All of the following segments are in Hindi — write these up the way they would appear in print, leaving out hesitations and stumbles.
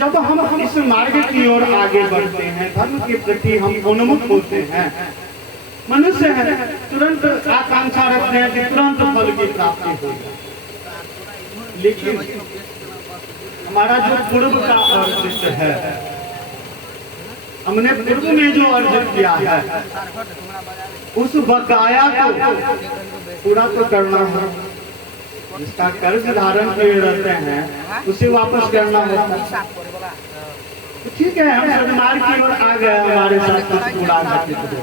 जब हम इस मार्ग की ओर आगे बढ़ते हैं, धर्म के प्रति हम उन्मुख होते हैं, मनुष्य है तुरंत आकांक्षा रखते हैं कि तुरंत फल की प्राप्ति हो, लेकिन हमारा जो पूर्व का अर्जित है, हमने पूर्व में जो अर्जित किया है, उस बकाया को पूरा तो करना है। जिसका कर्ज धारण किए रहते हैं उसे वापस करना होता है। तो ठीक है, हम सदमार्ग की ओर आ गए, हमारे साथ कुछ कूड़ा घटित हो गया,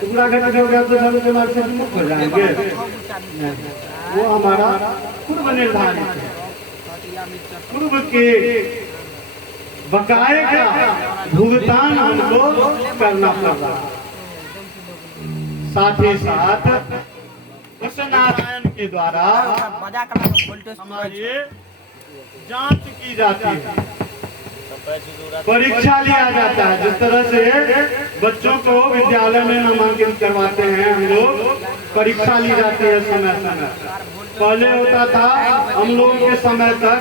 कूड़ा घटित हो गया तो हम बीमार से मुक्त हो जाएंगे? वो हमारा पूर्व निर्धारित है। पूर्व के बकाये का भुगतान हमको करना पड़ रहा है। साथ ही साथ उस नारायण के द्वारा हमारी जांच की जाती है, परीक्षा लिया जाता है। जिस तरह से बच्चों को विद्यालय में नामांकित करवाते हैं हम लोग, परीक्षा ली जाती है समय समय। पहले होता था हम लोग के समय तक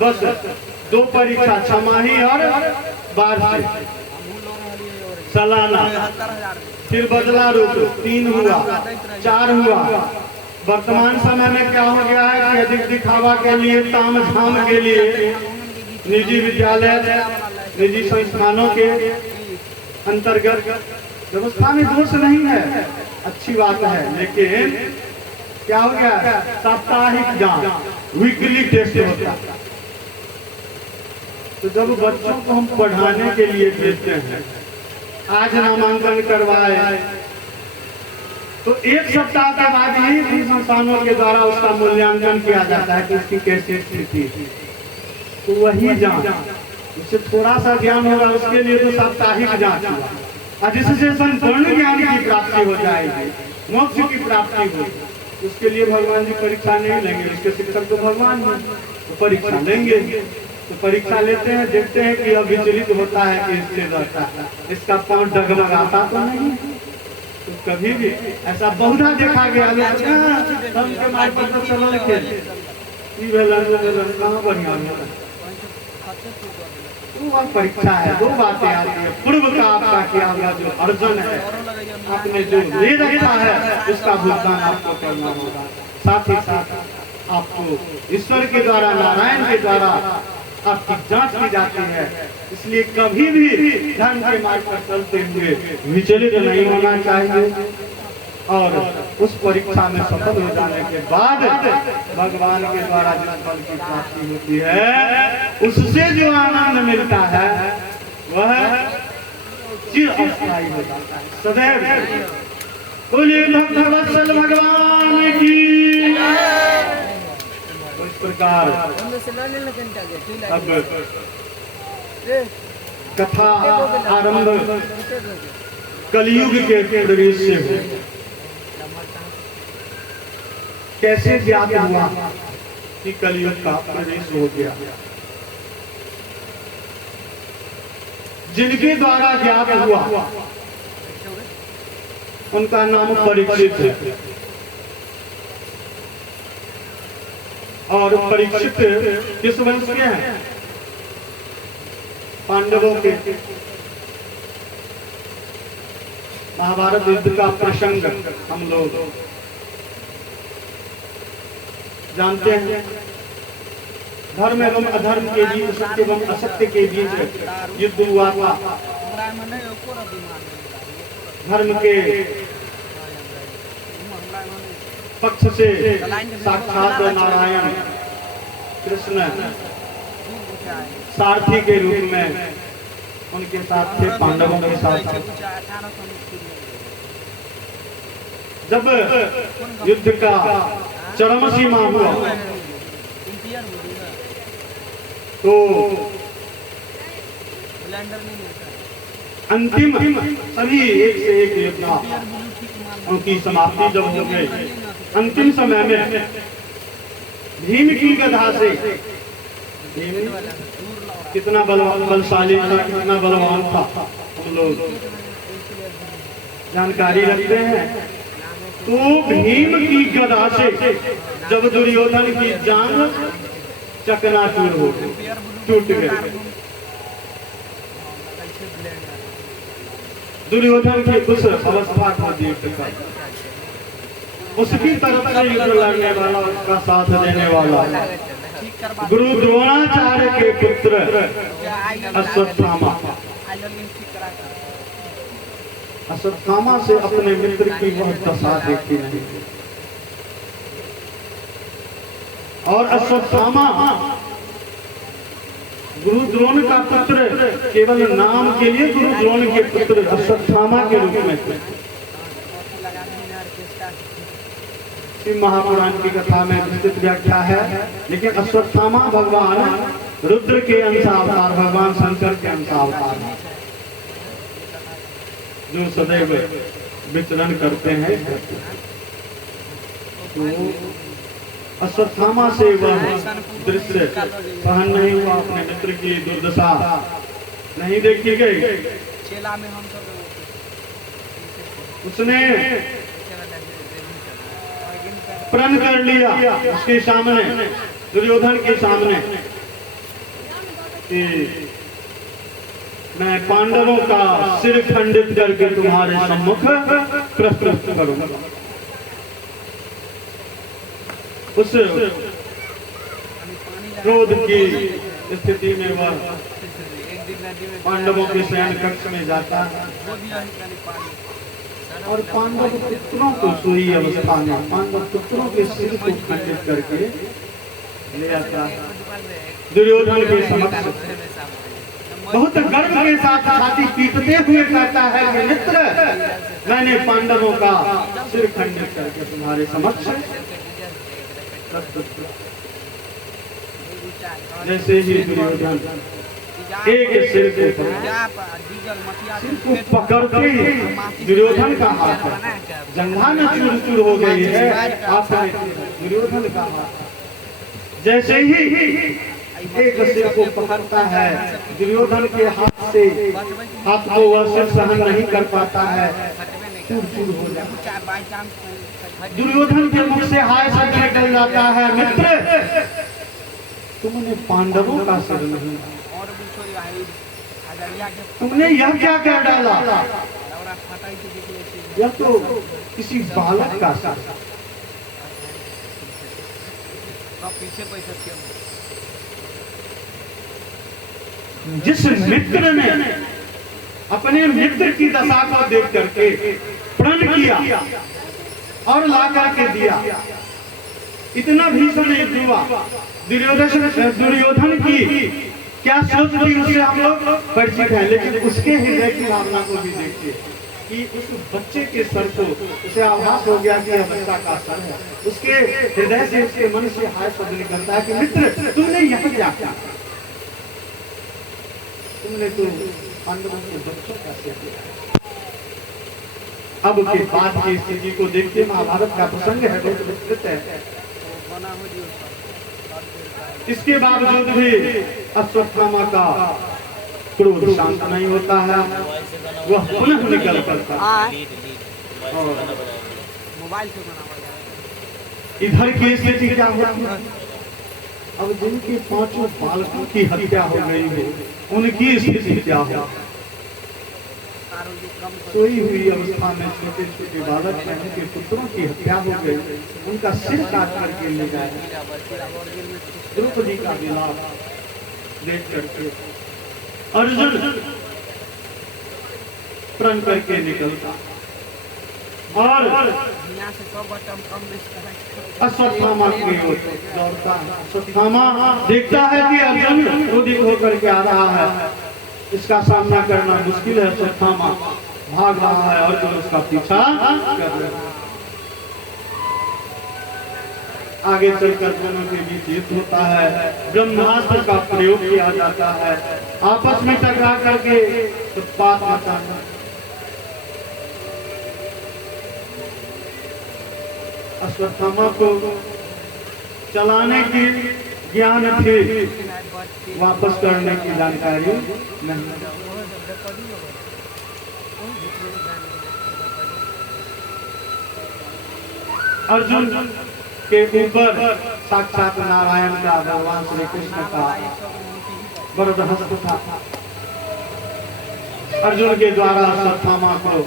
बस 2 परीक्षा, छमाही और वार्षिक सालाना, फिर बदला रूप 3 हुआ, 4 हुआ। वर्तमान समय में क्या हो गया है कि अधिक दिखावा के लिए, ताम झाम के लिए निजी विद्यालय, निजी संस्थानों के अंतर्गत व्यवस्था में दोष नहीं है, अच्छी बात है, लेकिन क्या हो गया, साप्ताहिक जांच, वीकली टेस्ट होता है। तो जब बच्चों को हम पढ़ाने के लिए भेजते हैं, आज नामांकन करवाए तो 1 सप्ताह के बाद ही इन संस्थानों के द्वारा उसका मूल्यांकन किया जाता है कि उसकी कैसी स्थिति है। तो वही जांच, उससे थोड़ा सा ज्ञान होगा, उसके लिए तो साप्ताहिक जांच हुआ, और जिससे संपूर्ण ज्ञान की प्राप्ति हो जाएगी, मोक्ष की प्राप्ति होगी। उसके लिए भगवान जी परीक्षा नहीं लेंगे, उसके शिक्षक तो भगवान हैं, तो परीक्षा लेंगे। तो परीक्षा लेते हैं, देखते हैं कि अविचलित होता है कि स्थिर रहता है, इसका पांव डगमगाता तो नहीं। तो कभी भी ऐसा बहुधा देखा गया, धर्म के मार्ग पर तो चलो खेल कहाँ बढ़िया तो परीक्षा है। 2 बातें आती है, पूर्व का आपका किया हुआ जो अर्जन है, आपने जो ले रखा है, उसका भुगतान आपको करना होगा। साथ ही साथ आपको ईश्वर के द्वारा, नारायण के द्वारा आपकी जांच की जाती है। इसलिए कभी भी धर्म के मार्ग पर चलते हुए विचलित नहीं होना चाहिए, और उस परीक्षा में सफल हो जाने के बाद भगवान के द्वारा जिस फल की प्राप्ति होती है, उससे जो आनंद मिलता है वह चिरस्थायी हो जाता है, सदैव। बोलिए भक्तवत्सल भगवान की। इस प्रकार अब कथा आरंभ कलयुग के दृश्य से कैसे ज्ञात हुआ कि कलयुग का प्रवेश हो गया। जिनके द्वारा ज्ञात हुआ उनका नाम परीक्षित है, और परीक्षित किस वंश के हैं? पांडवों के। महाभारत युद्ध का प्रसंग हम लोग जानते हैं। धर्म एवं अधर्म के बीच, सत्य एवं असत्य के बीच युद्ध हुआ था। धर्म के पक्ष से साक्षात नारायण कृष्ण सारथी के रूप में उनके साथ थे, पांडवों के साथ। जब युद्ध का चरम सीमा हुआ तो अंतिम सभी एक से एक योद्धा उनकी समाप्ति जब हो गई, अंतिम समय में भीम की गदा से, भीम कितना बलशाली था, कितना बलवान था, हम लोग जानकारी रखते हैं। तो भीम की गदा से जब दुर्योधन की जान चकनाचूर हो गए, टूट गए। दुर्योधन की उस अवस्था को देखकर उसकी तरफ से युद्ध लड़ने वाला, उसका साथ देने वाला गुरु द्रोणाचार्य के पुत्र अश्वत्थामा, अश्वत्थामा से अपने मित्र की वह दशा देखी नहीं। और अश्वत्थामा गुरु द्रोण का पुत्र केवल नाम के लिए गुरु द्रोण के पुत्र अश्वत्थामा के रूप में थे। महापुराण की कथा में विस्तृत व्याख्या है, लेकिन अश्वत्थामा भगवान रुद्र के अंश अवतार, भगवान शंकर के अंश अवतार हैं, जो सदैव विचरण करते हैं। तो अश्वत्थामा से वह दृश्य सहन नहीं हुआ, अपने मित्र की दुर्दशा नहीं देखी गई। उसने प्रण कर लिया उसके सामने, दुर्योधन के सामने, कि मैं पांडवों का सिर खंडित करके तुम्हारे सम्मुख प्रस्तुत करूंगा। उस क्रोध की स्थिति में वह पांडवों के शयन कक्ष में जाता है और पांडव पुत्रों को सोई अवस्था में पांडव पुत्रों के सिर को खंडित करके ले आता है दुर्योधन के समक्ष। बहुत गर्व के साथ छाती पीटते हुए कहता है कि मित्र, मैंने पांडवों का सिर खंडित करके तुम्हारे समक्ष। जैसे ही दुर्योधन एक सिर को पकड़ते ही दुर्योधन का हाथ जंघा में चूर चूर हो गई है। आपने दुर्योधन का हाथ जैसे ही एक सिर को पकड़ता है, दुर्योधन के हाथ से हाथ को वह सिर सहन नहीं कर पाता है, चूर चूर हो जाता है। दुर्योधन के मुख से हाय शब्द निकल जाता है, मित्र तुमने पांडवों का सिर नहीं, तुमने यह क्या कर डाला? यह तो किसी बालक का सिर। जिस मित्र ने अपने मित्र की दशा को देख करके प्रण किया और ला करके दिया, इतना भीषण युद्ध हुआ। दुर्योधन की क्या सोच थी उससे हम लोग परिचित हैं, लेकिन उसके हृदय की भावना को भी देखिए कि उस बच्चे के सर को उसे आभास हो गया कि यह बच्चा का सर है। उसके हृदय से, उसके मन से हाय शब्द निकलता है कि मित्र तुमने यह क्या किया? तुमने तो पांडवों के बच्चों का सिर किया। अब के बाद की स्थिति को देखते महाभारत का प्रसंग है, बहुत विस्तृत है। इसके बावजूद भी अश्वत्थामा का क्रोध शांत नहीं होता है, वह पुनः निकल करता है। इधर की स्थिति क्या होती है? अब जिनके पांचों बालकों की हत्या हो गई हो, उनकी स्थिति क्या हो? सोई हुई अवस्था में छोटे छोटे बालक हैं, उनके पुत्रों की हत्या हो गई, उनका सिर काट करके ले जाए। द्रौपदी का विलाप देख करके अर्जुन प्रण करके निकलता और अश्वत्थामा की ओर दौड़ता है। अश्वत्थामा देखता है कि अर्जुन क्रोधित होकर के आ रहा है, इसका सामना करना मुश्किल है। अश्वत्थामा भाग रहा है, अर्जुन उसका पीछा कर रहा है। आगे चलकर दोनों के बीच युद्ध होता है, ब्रह्मास्त्र का प्रयोग किया जाता है, आपस में टकरा करके उत्पात होता है। अश्वत्थामा को चलाने की ज्ञान थी, वापस करने की जानकारी नहीं। अर्जुन के ऊपर साक्षात नारायण का, भगवान श्री कृष्ण का वरद हस्त था। अर्जुन के द्वारा अश्वत्थामा को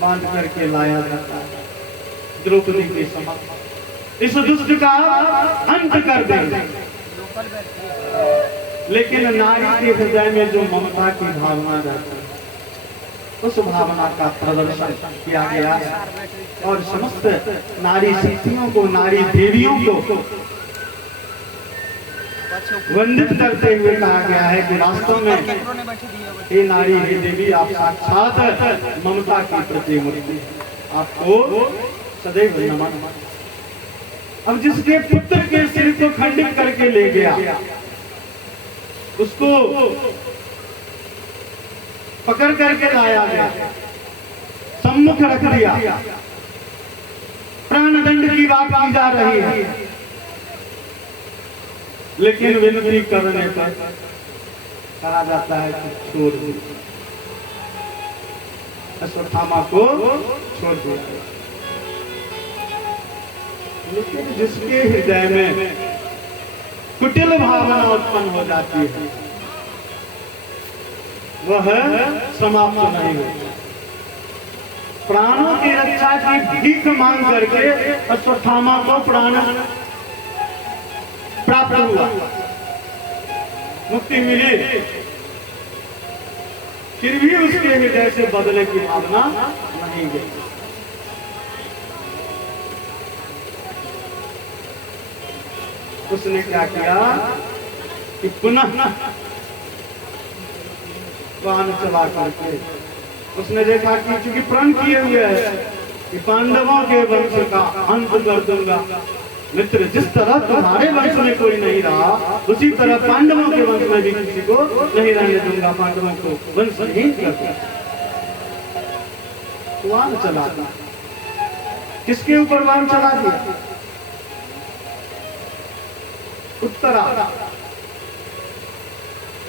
बांध करके लाया जाता है द्रौपदी के समक्ष, इस दुष्ट का अंत कर देंगे। लेकिन नारी के हृदय में जो ममता की भावना रहती है, उस भावना का प्रदर्शन किया गया और समस्त नारी शक्तियों को, नारी देवियों को वंदित करते हुए कहा गया है कि वास्तव में हे नारी, हे देवी, आप साक्षात ममता की प्रतिमूर्ति, आपको सदैव नमन। अब जिसके पुत्र के सिर को खंडित करके ले गया, उसको पकड़ करके लाया गया, सम्मुख रख दिया, प्राणदंड की बात की जा रही है, लेकिन विनती करने पर कहा जाता है कि छोड़ दो, अश्वत्थामा को छोड़ दिया। लेकिन जिसके हृदय में कुटिल भावना उत्पन्न हो जाती है, वह समाप्त नहीं होता। प्राणों की रक्षा की भीख मांग करके अश्वत्थामा को प्राण प्राप्त हुआ, मुक्ति मिली, फिर भी उसके हृदय से बदले की भावना नहीं गई। उसने क्या किया कि पुनः बाण चला करके उसने देखा कि चूंकि प्रण किए हुए है कि पांडवों के वंश का अंत कर दूंगा, मित्र, जिस तरह तुम्हारे वंश में कोई नहीं रहा, उसी तरह पांडवों के वंश में भी किसी को नहीं रहने दूंगा, पांडवों को वंश नहीं कर। वान चला दिया। किसके ऊपर वान चला दिया? उत्तरा,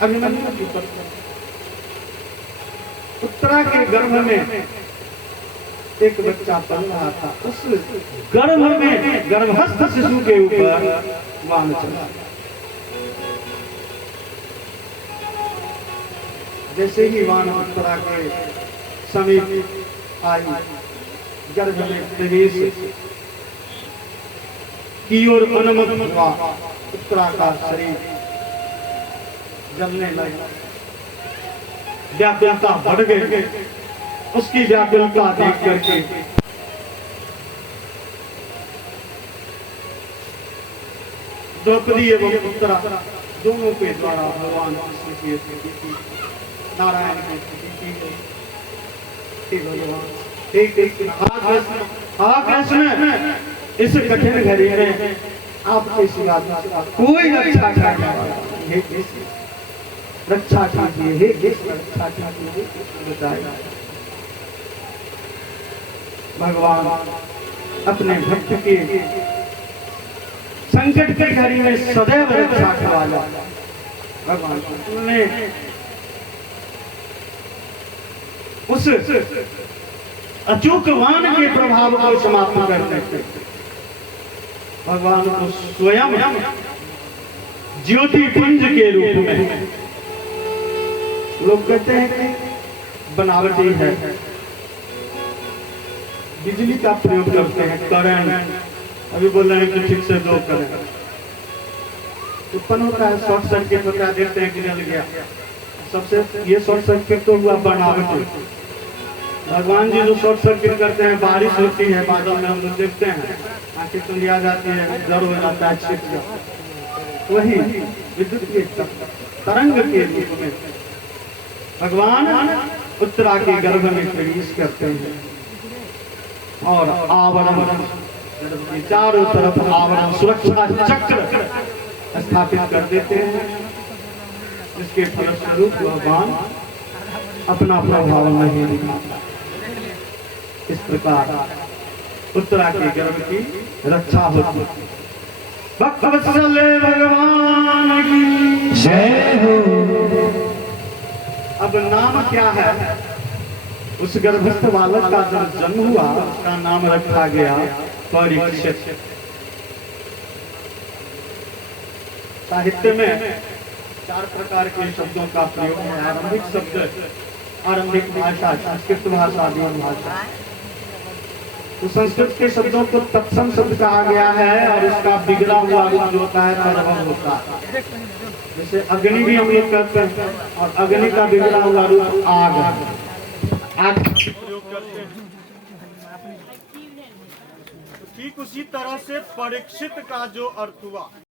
अभिमन्यु के ऊपर। उत्तरा के गर्भ में एक बच्चा पल रहा था, उस गर्भ में गर्भस्थ शिशु के ऊपर वान चला। जैसे ही वान उत्तरा के समीप आई, गर्भ में प्रवेश की ओर अनुमत हुआ, उत्तरा का शरीर जलने लगा, व्याकुलता बढ़ गई। उसकी व्याकुलता देख करके द्रौपदी एवं उत्तरा दोनों के द्वारा भगवान कृष्ण की स्तुति, नारायण की स्तुति की। भगवान हे कृष्ण, हा कृष्ण, इस कठिन घड़ी में आपके सिवा कोई रक्षा करने वाला, हे कृष्ण रक्षा कीजिए, हे कृष्ण रक्षा कीजिए, बताएगा। भगवान अपने भक्त के संकट की घड़ी में सदैव रक्षा करवाया। भगवान ने उस अचूक वान के प्रभाव को समाप्त करते थे। भगवान को स्वयं ज्योति पुंज के रूप में, लोग कहते हैं कि बनावटी है, बिजली का प्रयोग करते हैं, करंट, अभी बोल रहे हैं कि ठीक से दो करंट उत्पन्न होता है, शॉर्ट सर्किट होता है, देखते हैं कि जल गया। सबसे ये शॉर्ट सर्किट तो हुआ बनावटी। भगवान जी जो शॉर्ट सर्किट करते हैं, बारिश होती है, बादल में हम लोग देखते हैं, आंखें सुंधी आ जाती है, डर हो जाता है, छिप जाता है। वही विद्युत के तरंग के रूप में भगवान उत्तरा के गर्भ में प्रवेश करते हैं और आवरण, चारों तरफ आवरण, सुरक्षा चक्र स्थापित कर देते हैं, जिसके फलस्वरूप भगवान अपना प्रभाव नहीं दिखाता। इस प्रकार उत्तरा के गर्भ की रक्षा होती है। भक्तवत्सल भगवान की जय हो। अब नाम क्या है? उस गर्भस्थ बालक का जब जन्म हुआ, उसका नाम रखा गया परीक्षित। साहित्य में 4 प्रकार के शब्दों का प्रयोग है। आरंभिक शब्द, आरंभिक भाषा, संस्कृत भाषा, आदिम भाषा। तो संस्कृत के शब्दों को तत्सम शब्द कहा गया है और इसका बिगड़ा हुआ रूप जो होता है तद्भव होता है। जैसे अग्नि भी हम लोग कहते हैं और अग्नि का बिगड़ा हुआ रूप आग, आग प्रयोग करते हैं। तो ठीक उसी तरह से परीक्षित का जो अर्थ हुआ